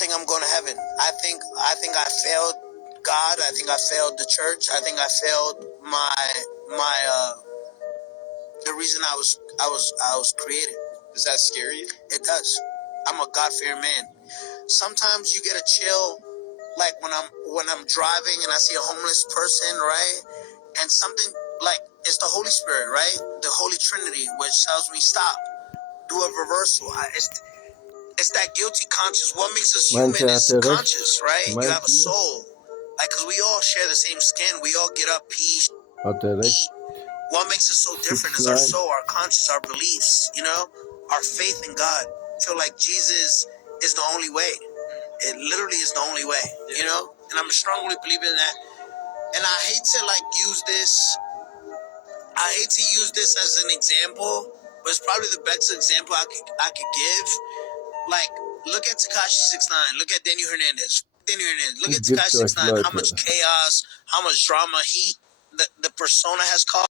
think I'm going to heaven. I think I failed God. I think I failed the church. I think I failed the reason I was created. Does that scare you? It does. I'm a God-fearing man. Sometimes you get a chill, like when I'm driving and I see a homeless person, right? And something like, it's the Holy Spirit, right? The Holy Trinity, which tells me stop, do a reversal. It's that guilty conscience. What makes us human is conscious, right? You have a soul, like, because we all share the same skin. We all get up, pee, eat. What makes us so different is our soul, our conscience, our beliefs, our faith in God. I feel like Jesus is the only way. It literally is the only way, And I'm a strongly believer in that. And I hate to use this. I hate to use this as an example, but it's probably the best example I could give. Like, look at Tekashi 6ix9ine. Look at Daniel Hernandez. Look at Tekashi 6ix9ine. How much chaos, how much drama the persona has caused.